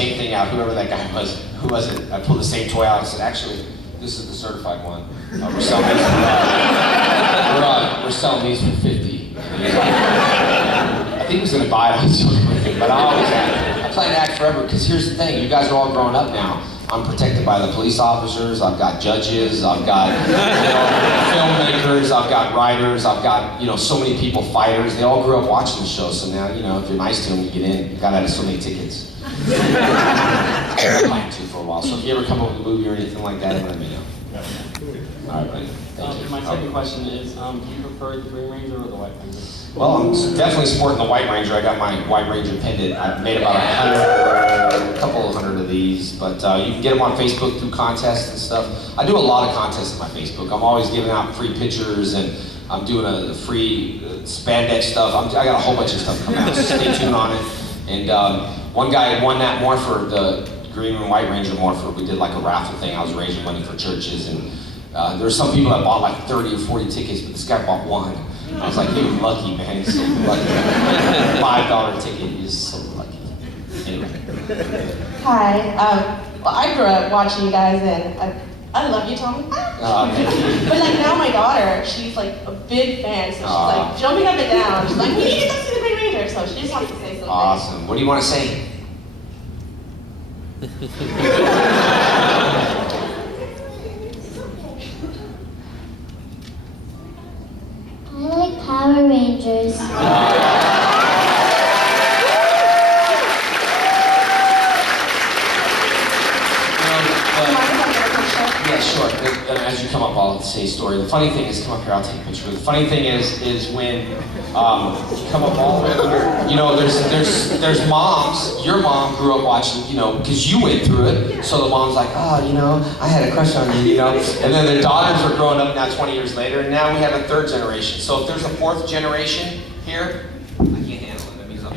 same thing out, whoever that guy was. Who was it? I pulled the same toy out and said, actually, this is the certified one. We're selling these we're selling these for 50. I think he was going to buy it on social media, but I plan to act forever, because here's the thing, you guys are all grown up now. I'm protected by the police officers, I've got judges, I've got filmmakers, I've got writers, I've got so many people, fighters. They all grew up watching the show, so now if you're nice to them, you get in. You got out of so many tickets. I plan to for a while. So if you ever come up with a movie or anything like that, let me know. All right, buddy. Thank you. My second question is, do you prefer the Green Ranger or the White Ranger? Well, I'm definitely sporting the White Ranger. I got my White Ranger pendant. I've made about a couple of hundred of these, but you can get them on Facebook through contests and stuff. I do a lot of contests on my Facebook. I'm always giving out free pictures, and I'm doing a free spandex stuff. I got a whole bunch of stuff coming out, so stay tuned on it. And one guy won that more for the Green and White Ranger more for, we did like a raffle thing. I was raising money for churches, and there were some people that bought like 30 or 40 tickets, but this guy bought one. I was like, you're lucky, man, you're so lucky. $5 ticket, you're so lucky. Anyway. Hi, well, I grew up watching you guys, and I love you, Tommy. Thank you. But like now my daughter, she's like a big fan, so she's like jumping up and down. She's like, we need to go see the Green Ranger, so she just wants to say something. Awesome. What do you want to say? I like Power Rangers. Yeah, sure. As you come up, I'll say a story. The funny thing is, come up here, I'll take a picture. The funny thing is when you come up all the way over here, there's moms. Your mom grew up watching, because you went through it. So the mom's like, I had a crush on you, And then the daughters are growing up now 20 years later, and now we have a third generation. So if there's a fourth generation here, I can't handle it. That means I'm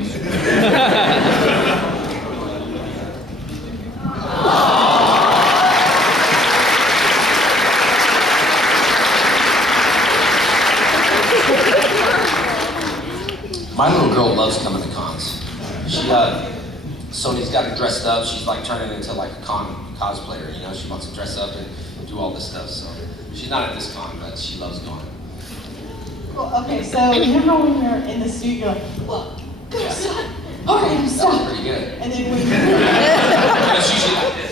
My little girl loves coming to cons. Sony's got her dressed up. She's like turning into like a con cosplayer, She wants to dress up and do all this stuff. So she's not at this con, but she loves going. Well, okay, so you know how when you're in the suit, you're like, well, go stop. All right, That stop. was pretty good. And then when It's usually like this.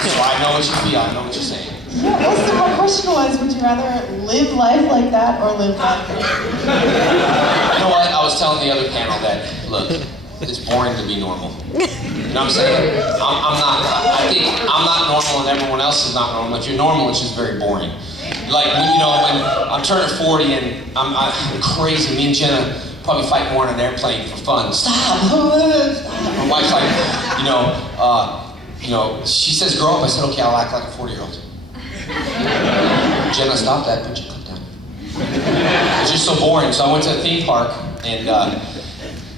So I know what you feel, I know what you're saying. yeah, also my question was, would you rather live life like that or live life like that? You know what? I was telling the other panel that, look, it's boring to be normal. You know what I'm saying? I think I'm not normal and everyone else is not normal. If you're normal, it's just very boring. Like, when I'm turning 40 and I'm crazy, me and Jenna probably fight more on an airplane for fun. Stop! My wife's like, she says grow up. I said, okay, I'll act like a 40-year-old. Jenna, stop that, put your clip down. It's just so boring. So I went to a theme park, and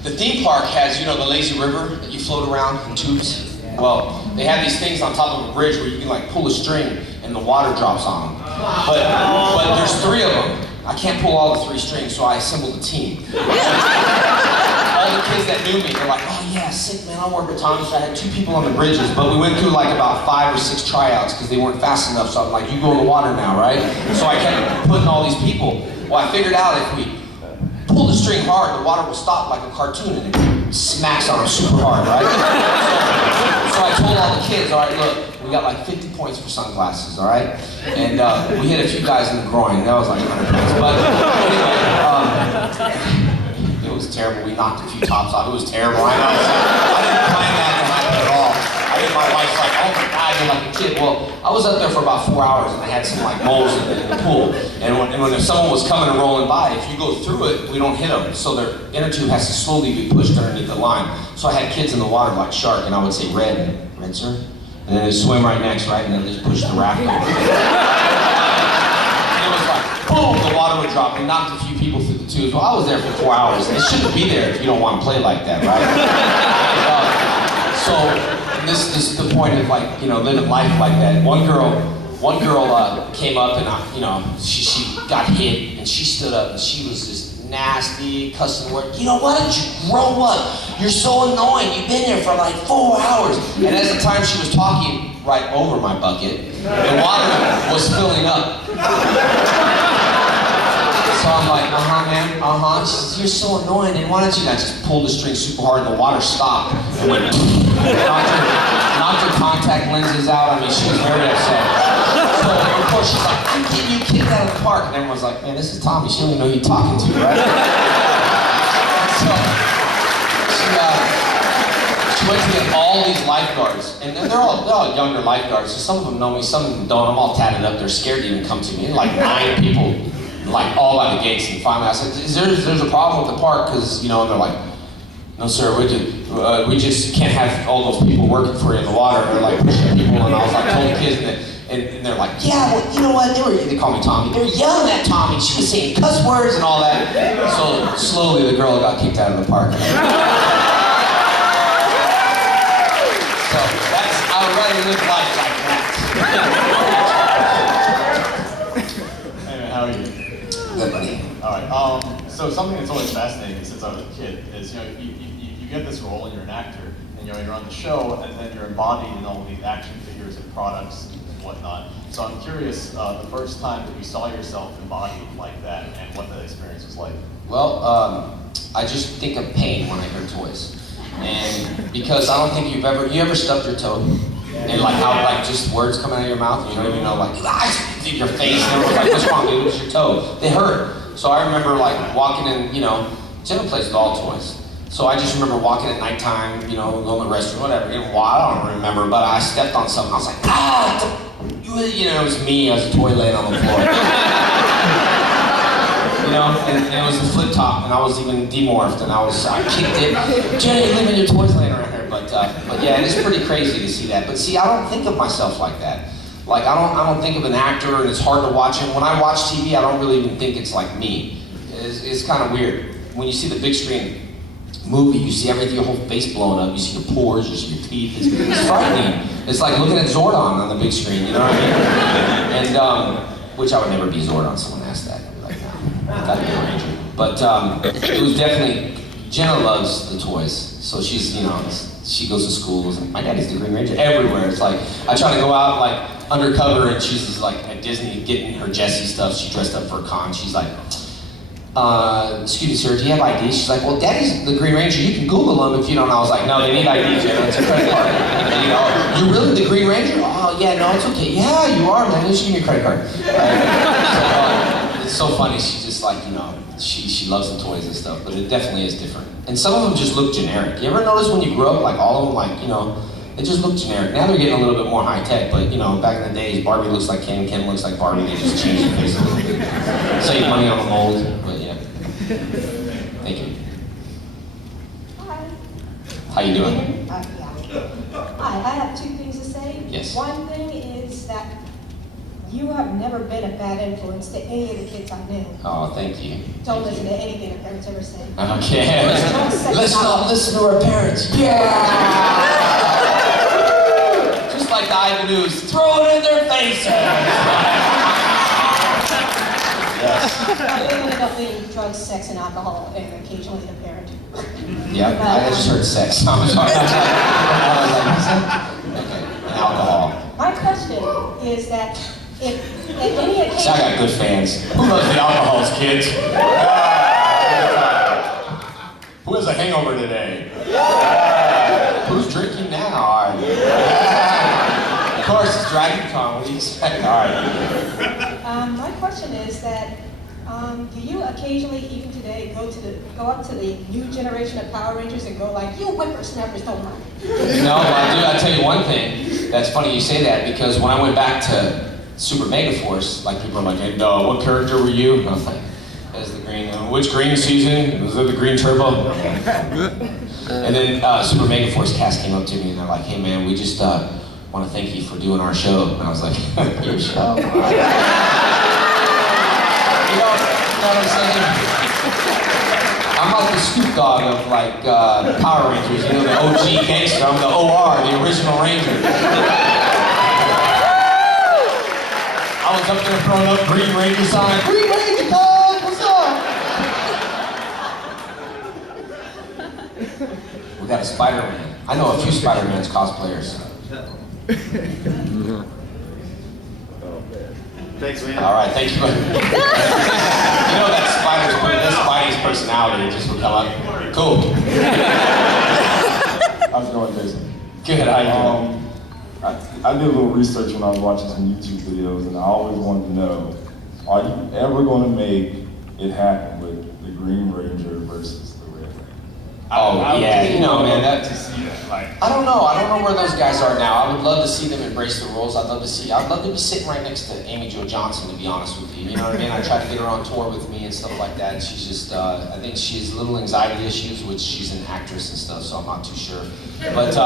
the theme park has, the lazy river that you float around in tubes. Well, they have these things on top of a bridge where you can like pull a string and the water drops on them. But there's 3 of them. I can't pull all the 3 strings, so I assembled a team. All the kids that knew me, they're like, oh yeah, sick man, I'll work with Tommy. So I had 2 people on the bridges, but we went through like about 5 or 6 tryouts because they weren't fast enough. So I'm like, you go in the water now, right? So I kept putting all these people. Well, I figured out if we pull the string hard, the water will stop like a cartoon and it smacks on them super hard, right? So I told all the kids, all right, look, we got like 50 points for sunglasses, all right? And we hit a few guys in the groin. That was like 100 points. But anyway, it was terrible. We knocked a few tops off. It was terrible. I know. I didn't plan that to happen at all. My wife's like, oh my God, you're like a kid. Well, I was up there for about 4 hours and I had some like moles in the pool. And when someone was coming and rolling by, if you go through it, we don't hit them. So their inner tube has to slowly be pushed underneath the line. So I had kids in the water like shark, and I would say, red, sir. And then they swim right next, right? And then just push the raft over. And it was like, boom, the water would drop. We knocked a few people through the tubes. Well, I was there for 4 hours. It shouldn't be there if you don't want to play like that, right? So and this is the point of like, living life like that. One girl came up and she got hit and she stood up and she was just nasty, cussing word. Why don't you grow up? You're so annoying. You've been there for like 4 hours. And at the time she was talking right over my bucket, the water was filling up. So I'm like, man, She says, you're so annoying, and why don't you guys just pull the string super hard and the water stopped and went, knocked her contact lenses out. I mean, she was very upset. So of course she's like, I'm getting you kicked out of the park. And everyone's like, man, this is Tommy. She don't even know who you're talking to, right? So she went to get all these lifeguards, and they're all younger lifeguards. So some of them know me, some of them don't. I'm all tatted up. They're scared to even come to me. And like 9 people, like all by the gates. And finally I said, there's a problem with the park? Because, and they're like, no sir, we just can't have all those people working for you in the water. They're like pushing people, and I was like, told the kids, and they're like, yeah, well, you know what? They call me Tommy. They were yelling at Tommy. She was saying cuss words and all that. So slowly the girl got kicked out of the park. So I would rather live life like that. Hey man, how are you? Good, buddy. All right. So something that's always fascinating since I was a kid is you get this role and you're an actor and you're on the show and then you're embodied in all these action figures and products and whatnot. So I'm curious the first time that you saw yourself embodied like that and what that experience was like. Well, I just think of pain when I hear toys. And because I don't think you ever stubbed your toe? And like how like just words come out of your mouth and you don't even know, like your face and everyone's like, what's wrong, dude? It's your toe. They hurt. So I remember like walking in, Jenna plays with all toys. So I just remember walking at nighttime, going to the restroom, whatever. I don't remember, but I stepped on something. I was like, it was me as a toy laying on the floor. And it was a flip top, and I was even demorphed, and I kicked it. Jenna, you're leaving your toys laying around here. But yeah, it's pretty crazy to see that. But see, I don't think of myself like that. Like I don't think of an actor, and it's hard to watch him. When I watch TV, I don't really even think it's like me. It's kind of weird. When you see the big screen movie, you see everything, your whole face blown up. You see your pores, you see your teeth. It's frightening. It's like looking at Zordon on the big screen. You know what I mean? And which I would never be Zordon. Someone asked that. I'd be like, no, I gotta be a Ranger. But it was definitely. Jenna loves the toys, so she's she goes to schools, and my daddy's the Green Ranger everywhere. It's like, I try to go out like undercover, and she's just, like at Disney getting her Jessie stuff. She dressed up for a con. She's like, excuse me sir, do you have ID? She's like, well, daddy's the Green Ranger. You can Google them if you don't know. I was like, no, they need ID, Jenna. It's a credit card. You're really the Green Ranger? Oh, yeah, no, it's okay. Yeah, you are, man. Just give me a credit card. It's so funny. She's just like, she loves the toys and stuff, but it definitely is different. And some of them just look generic. You ever notice when you grow up, like all of them, like, they just look generic. Now they're getting a little bit more high tech, but back in the days, Barbie looks like Ken, Ken looks like Barbie. They just change the face a little bit. Save money on the mold, but yeah. Thank you. Hi. How you doing? Yeah. Hi, I have 2 things to say. Yes. One thing is that you have never been a bad influence to any of the kids I knew. Oh, thank you. Don't listen to anything their parents ever say. Okay. Let's not listen to our parents. Yeah! Just like the Ivy News, throw it in their faces! Yes. They ended up being drugs, sex, and alcohol, and occasionally the parent. Yep, I just heard sex. I'm sorry. I was like, what's that? Okay, and alcohol. My question is that if at any See, I occasion... got good fans. Who loves the alcohols, kids? Who has a hangover today? Who's drinking now? Of course, it's Dragon Con. What do you expect? All right. My question is that do you occasionally, even today, go up to the new generation of Power Rangers and go like, you whippersnappers don't mind? No, I do. I'll tell you one thing. That's funny you say that, because when I went back to Super Mega Force, like people are like, hey, what character were you? And I was like, as the green, which green season? Was it the green turbo? And then Super Mega Force cast came up to me and they're like, hey man, we just want to thank you for doing our show. And I was like, your show? You know what I'm saying? I I'm like the Scoop Dog of like Power Rangers, you know, the OG gangster. I'm the OR, the original Ranger. I was up there throwing up Green Ranger signs. Green Ranger, dog, what's up? We got a Spider-Man. I know a few Spider-Man's cosplayers. Thanks, man. All right, thank you. You know that Spidey's personality just would come up. Cool. How's it going, Jason? Good, how you doing? I did a little research when I was watching some YouTube videos, and I always wanted to know, are you ever going to make it happen with the Green Ranger versus the Red Ranger? Oh, yeah, you know, man, that... To see that, like, I don't know where those guys are now. I would love to see them embrace the roles. I'd love to be sitting right next to Amy Jo Johnson, to be honest with you. You know what I mean? I tried to get her on tour with me and stuff like that, and she's just, I think she has little anxiety issues, which she's an actress and stuff, so I'm not too sure. But,